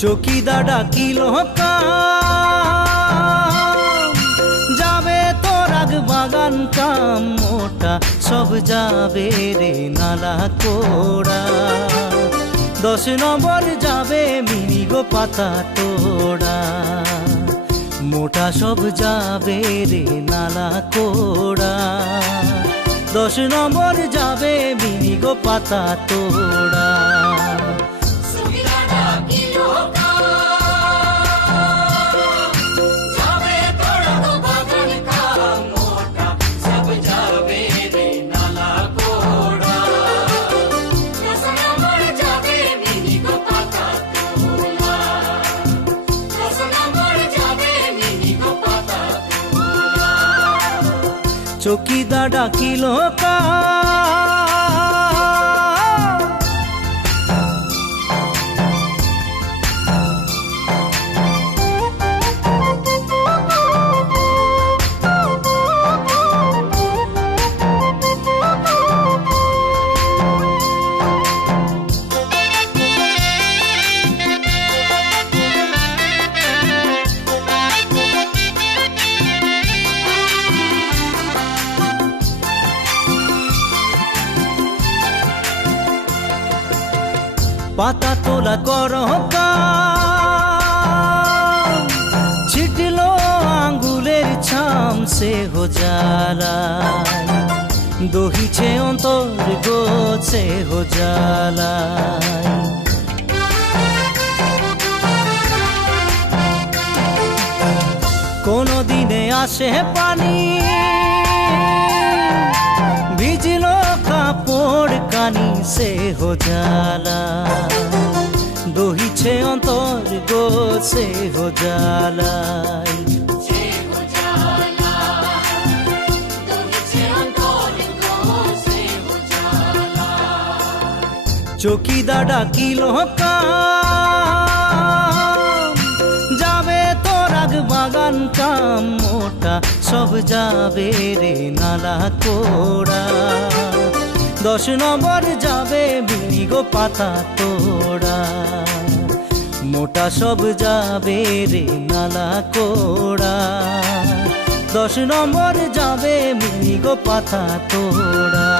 চকিদার ডাকিল যাবে তোর আগ বাগান কাম মোটা সব যাবে রে নালা কোড়া 10 নম্বর যাবে মিনি গো পাতা তোড়া মোটা সব যাবে রে নালা কোড়া 10 নম্বর যাবে মিনি গো পাতা তোড়া চকিদার ডাকিল পাতা তোলা কর ছিটলো আঙ্গুলের ছাম সে হো জ্বালা দহিছে অন্তর গো সে হো জ্বালা কোনো দিনে আসে পানি ভিজলো কাপড় কানি সে হো জ্বালা দহিছে অন্তর গো সে হো জ্বালা চকিদার ডাকিল যাবে তোর আগ বাগান কাম মোটা সব যাবে রে নালা কোড়া 10 নম্বর যাবে মিনি গো পাতা তোড়া মোটা সব যাবে রে নালা কোড়া 10 নম্বর যাবে মিনি গো পাতা তোড়া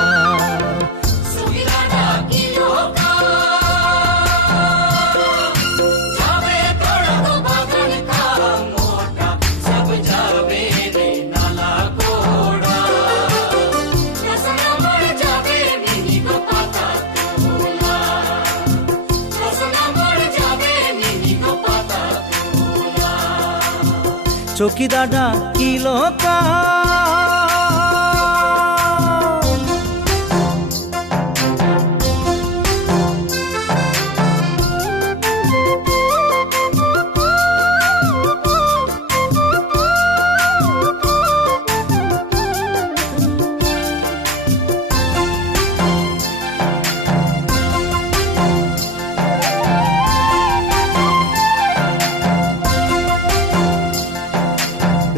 চকিদার ডাকিল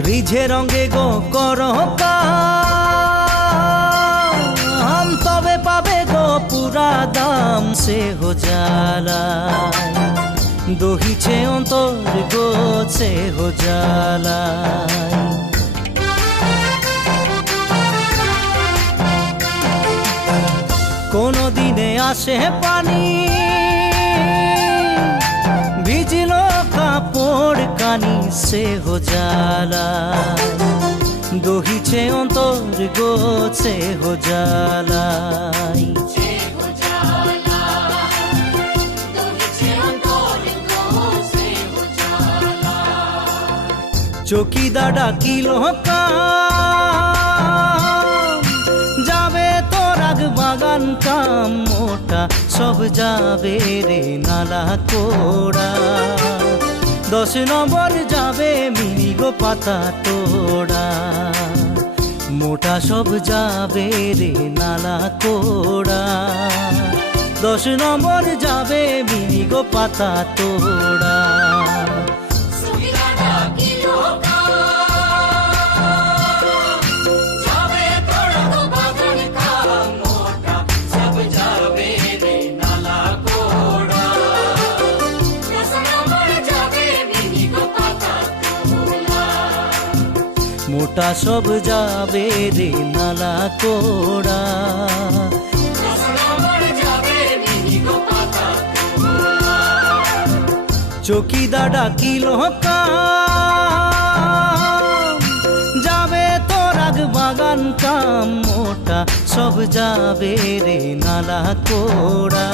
রিঝে রঙে গো কর কাম তবে পাবে গো পুরা দাম সে হো জ্বালা দহিছে অন্তর গো সে হো জ্বালা কোনো দিনে আসে পানি ভিজলো কাপড় কানি সে হো জ্বালা দহিছে অন্তর গো সে হো জ্বালা চকিদার ডাকিল যাবে তোর আগ বাগান কাম মোটা সব যাবে রে নালা কোড়া 10 নম্বর যাবে মিনি গো পাতা তোড়া মোটা সব যাবে রে নালা কোড়া 10 নম্বর যাবে মিনি গো পাতা তোড়া মোটা সব যাবে রে নালা কোড়া। চকিদা ডাকিল কাম, যাবে তোর আগ বাগান কাম, মোটা সব যাবে রে নালা কোড়া।